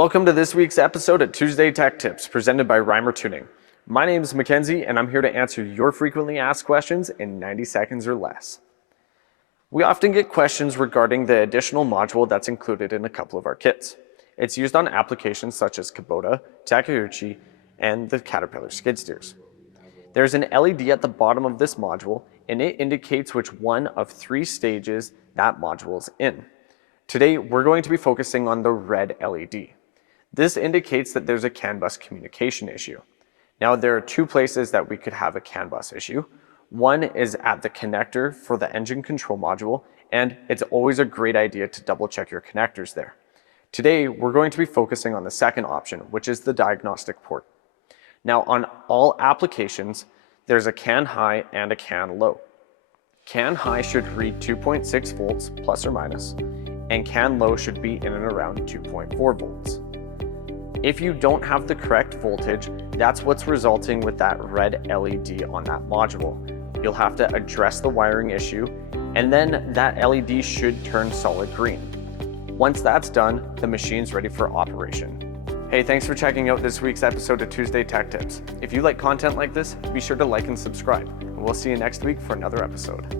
Welcome to this week's episode of Tuesday Tech Tips, presented by Reimer Tuning. My name is Mackenzie, and I'm here to answer your frequently asked questions in 90 seconds or less. We often get questions regarding the additional module that's included in a couple of our kits. It's used on applications such as Kubota, Takeuchi, and the Caterpillar skid steers. There's an LED at the bottom of this module, and it indicates which one of 3 stages that module is in. Today, we're going to be focusing on the red LED. This indicates that there's a CAN bus communication issue. Now, there are 2 places that we could have a CAN bus issue. One is at the connector for the engine control module, and it's always a great idea to double check your connectors there. Today, we're going to be focusing on the second option, which is the diagnostic port. Now, on all applications, there's a CAN high and a CAN low. CAN high should read 2.6 volts plus or minus, and CAN low should be in and around 2.4 volts. If you don't have the correct voltage, that's what's resulting with that red LED on that module. You'll have to address the wiring issue, and then that LED should turn solid green. Once that's done, the machine's ready for operation. Hey, thanks for checking out this week's episode of Tuesday Tech Tips. If you like content like this, be sure to like and subscribe, and we'll see you next week for another episode.